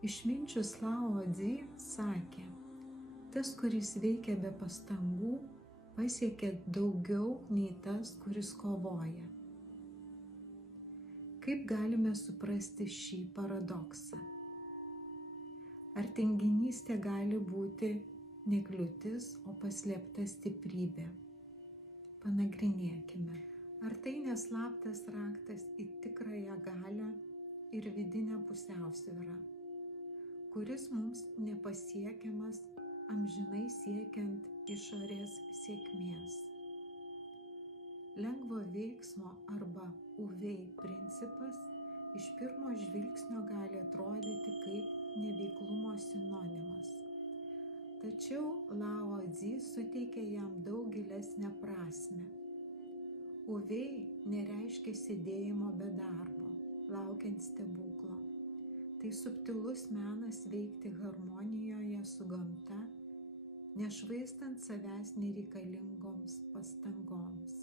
Išminčius Lao Tzu sakė, tas, kuris veikia be pastangų, pasiekia daugiau nei tas, kuris kovoja. Kaip galime suprasti šį paradoksą? Ar tinginystė gali būti ne kliūtis, o paslėpta stiprybė? Panagrinėkime, ar tai neslaptas raktas į tikrąją galią ir vidinę pusiausvyrą, kuris mums nepasiekiamas amžinai siekiant išorės sėkmės. Lengvo veiksmo arba UV principas iš pirmo žvilgsnio gali atrodyti kaip neveiklumo sinonimas. Tačiau Lao Tzu suteikia jam daug gilesnę prasmę. UV nereiškia sėdėjimo be darbo, laukiant stebuklo. Tai subtilus menas veikti harmonijoje su gamta, nešvaistant savęs nereikalingoms pastangoms.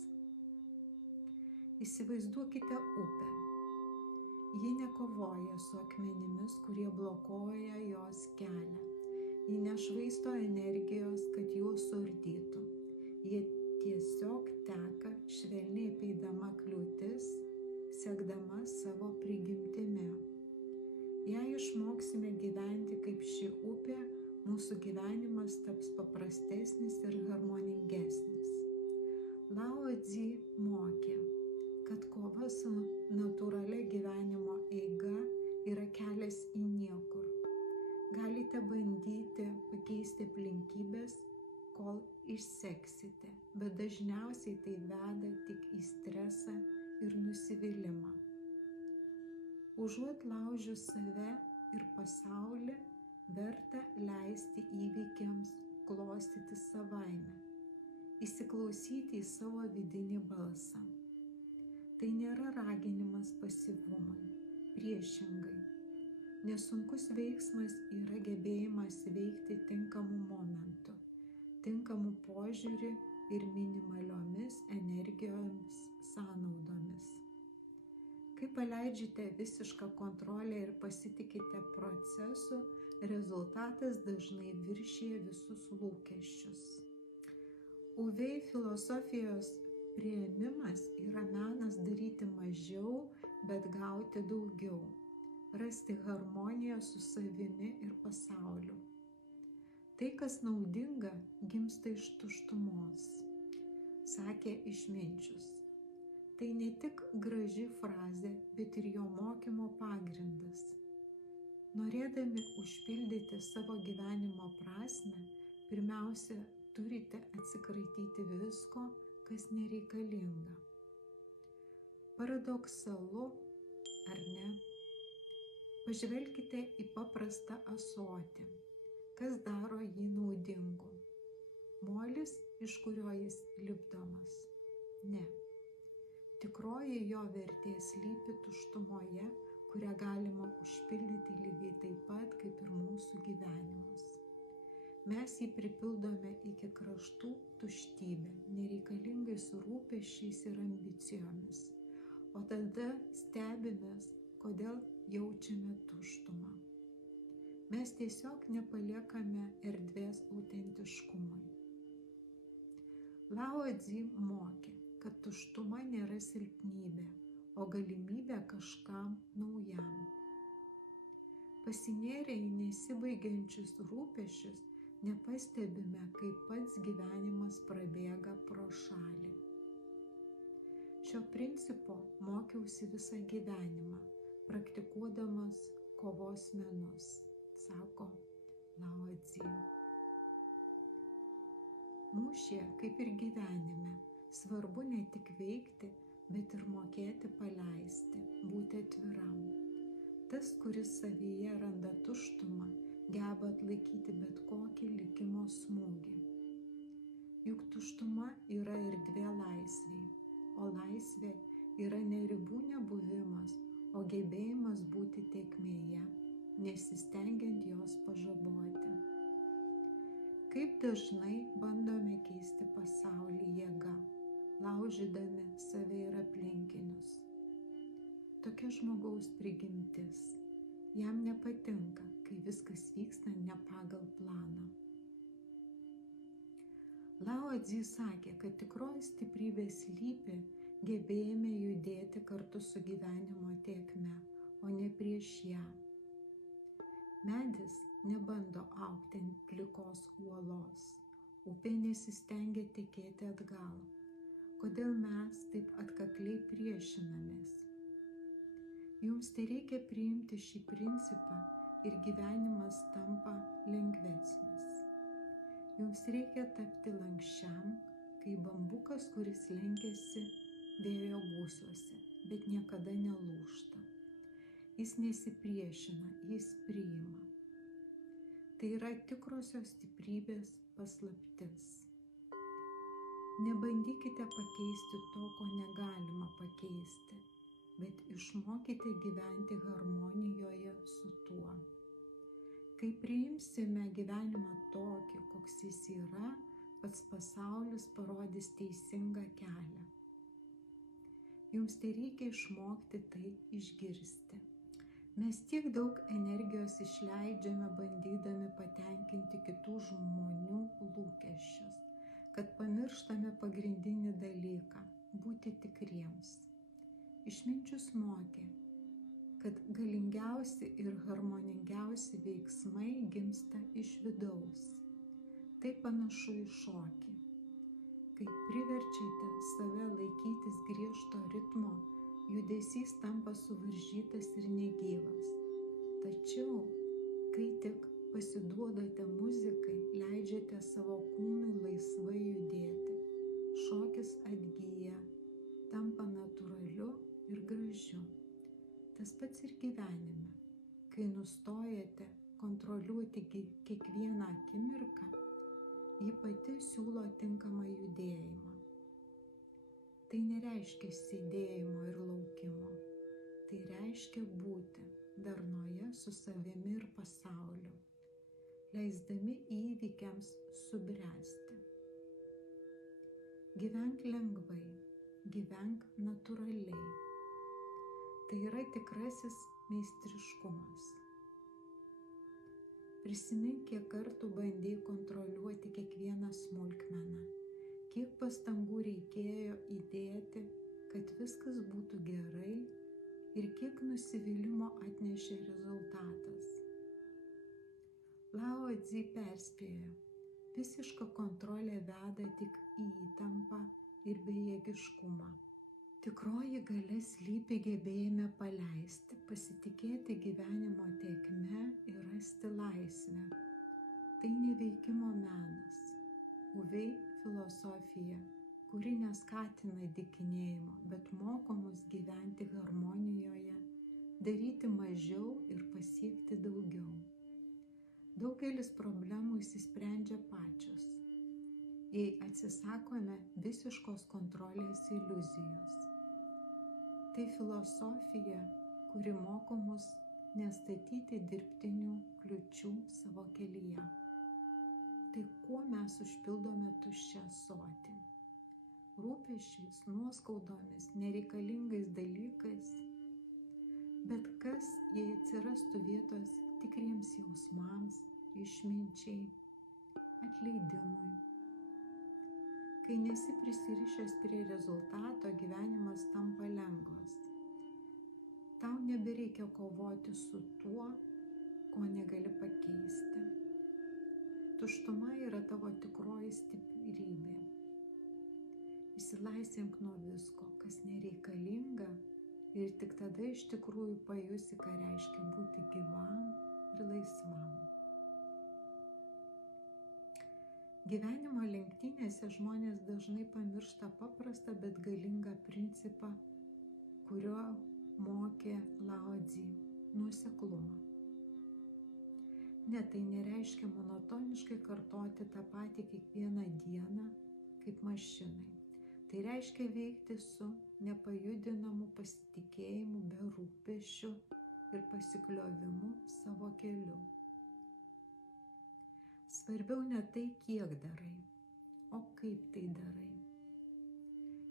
Įsivaizduokite upę. Ji nekovoja su akmenimis, kurie blokuoja jos kelią. Ji nešvaisto energijos, kad juos suardytų. Ji tiesiog teka, švelniai apeidama kliūtis, siekdama savo prigimtimi. Jei išmoksime gyventi kaip ši upė, mūsų gyvenimas taps paprastesnis ir harmoningesnis. Lao Tzu mokė, kad kova su natūralia gyvenimo eiga yra kelias į niekur. Galite bandyti pakeisti aplinkybės, kol išseksite, bet dažniausiai tai veda tik į stresą ir nusivylimą. Užuot laužius save ir pasaulį, verta leisti įvykiams klostyti savaime, įsiklausyti į savo vidinį balsą. Tai nėra raginimas pasyvumui, priešingai. Nesunkus veiksmas yra gebėjimas veikti tinkamu momentu, tinkamu požiūriu ir minimaliomis energijomis sąnaudomis. Kai paleidžiate visišką kontrolę ir pasitikite procesu, rezultatas dažnai viršija visus lūkesčius. UV filosofijos priėmimas yra menas daryti mažiau, bet gauti daugiau, rasti harmoniją su savimi ir pasauliu. Tai, kas naudinga, gimsta iš tuštumos, sakė Išminčius. Tai ne tik graži frazė, bet ir jo mokymo pagrindas. Norėdami užpildyti savo gyvenimo prasmę, pirmiausia, turite atsikratyti visko, kas nereikalinga. Paradoksalu, ar ne? Pažvelkite į paprastą ąsotį. Kas daro jį naudingu? Molis, iš kurio jis lipdomas? Ne. Tikroji jo vertė slypi tuštumoje, kurią galima užpildyti lygiai taip pat, kaip ir mūsų gyvenimus. Mes jį pripildome iki kraštų tuštybę, nereikalingais rūpesčiais ir ambicijomis, o tada stebimės, kodėl jaučiame tuštumą. Mes tiesiog nepaliekame erdvės autentiškumui. Lao Tzu mokė, kad tuštuma nėra silpnybė, o galimybė kažkam naujam. Pasinėrę į nesibaigiančius rūpesčius, nepastebime, kaip pats gyvenimas prabėga pro šalį. Šio principo mokiausi visą gyvenimą, praktikuodamas kovos menus, sako Lao Tzu. Mūšyje, kaip ir gyvenime, svarbu ne tik veikti, bet ir mokėti paleisti, būti atviram. Tas, kuris savyje randa tuštumą, geba atlaikyti bet kokį likimo smūgį. Juk tuštuma yra erdvė laisvei, o laisvė yra ne ribų nebuvimas, o gebėjimas būti tėkmėje, nesistengiant jos pažaboti. Kaip dažnai bandome keisti pasaulį jėga, laužydami save ir aplinkinius. Tokia žmogaus prigimtis. Jam nepatinka, kai viskas vyksta ne pagal planą. Lao Tzu sakė, kad tikroji stiprybė slypi gebėjime judėti kartu su gyvenimo tėkme, o ne prieš ją. Medis nebando augti ant plikos uolos, upė nesistengia tekėti atgal. Kodėl mes taip atkakliai priešinamės? Jums tereikia priimti šį principą ir gyvenimas tampa lengvesnis. Jums reikia tapti lankščiam, kaip bambukas, kuris lenkiasi vėjo gūsiuose, bet niekada nelūžta. Jis nesipriešina, jis priima. Tai yra tikrosios stiprybės paslaptis. Nebandykite pakeisti to, ko negalima pakeisti, bet išmokite gyventi harmonijoje su tuo. Kai priimsime gyvenimą tokį, koks jis yra, pats pasaulis parodys teisingą kelią. Jums tereikia išmokti tai išgirsti. Mes tiek daug energijos išleidžiame bandydami patenkinti kitų žmonių lūkesčius, kad pamirštame pagrindinį dalyką – būti tikriems. Išminčius mokė, kad galingiausi ir harmoningiausi veiksmai gimsta iš vidaus. Tai panašu į šokį. Kai priverčiate save laikytis griežto ritmo, judesys tampa suvaržytas ir negyvas. Tačiau, kai tik pasiduodate muzikai, leidžiate savo kūnui laisvai judėti. Šokis atgyja, tampa natūraliu ir gražiu. Tas pats ir gyvenime. Kai nustojate kontroliuoti kiekvieną akimirką, ji pati siūlo tinkamą judėjimą. Tai nereiškia sėdėjimo ir laukimo. Tai reiškia būti darnoje su savimi ir pasauliu, leisdami įvykiams subręsti. Gyvenk lengvai, gyvenk natūraliai. Tai yra tikrasis meistriškumas. Prisimink, kiek kartų bandei kontroliuoti kiekvieną smulkmeną, kiek pastangų reikėjo įdėti, kad viskas būtų gerai ir kiek nusivylimo atnešė rezultatas. Lao Tzu perspėjo, visiška kontrolė veda tik į įtampą ir bejėgiškumą. Tikroji galia slypi gebėjime paleisti, pasitikėti gyvenimo tėkme ir rasti laisvę. Tai neveikimo menas, uvei filosofija, kuri neskatina dykinėjimo, bet moko mus gyventi harmonijoje, daryti mažiau ir pasiekti daugiau. Daugelis problemų išsisprendžia pačios, jei atsisakome visiškos kontrolės iliuzijos. Tai filosofija, kuri moko mus nestatyti dirbtinių kliūčių savo kelyje. Tai kuo mes užpildome tuščią ąsotį? Rūpesčiais, nuoskaudomis, nereikalingais dalykais. Bet kas, jei atsirastų vietos tikriems jausmams, išminčiai, atleidimui? Kai nesi prisirišęs prie rezultato, gyvenimas tampa lengvas. Tau nebereikia kovoti su tuo, ko negali pakeisti. Tuštuma yra tavo tikroji stiprybė. Išsilaisvink nuo visko, kas nereikalinga, ir tik tada iš tikrųjų pajusi, ką reiškia būti gyvam ir laisvam. Gyvenimo lenktynėse žmonės dažnai pamiršta paprastą, bet galingą principą, kurio mokė Lao Tzu – nuoseklumą. Ne, tai nereiškia monotoniškai kartoti tą patį kiekvieną dieną kaip mašinai. Tai reiškia veikti su nepajudinamu pasitikėjimu, be rūpesčių ir pasikliovimu savo keliu. Svarbiau ne tai, kiek darai, o kaip tai darai.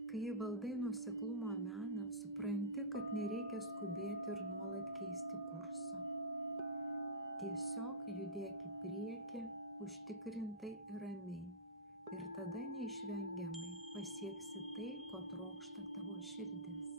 Kai valdai nuoseklumo meną, supranti, kad nereikia skubėti ir nuolat keisti kursą. Tiesiog judėk į priekį užtikrintai ir ramiai. Ir tada neišvengiamai pasieksi tai, ko trokšta tavo širdis.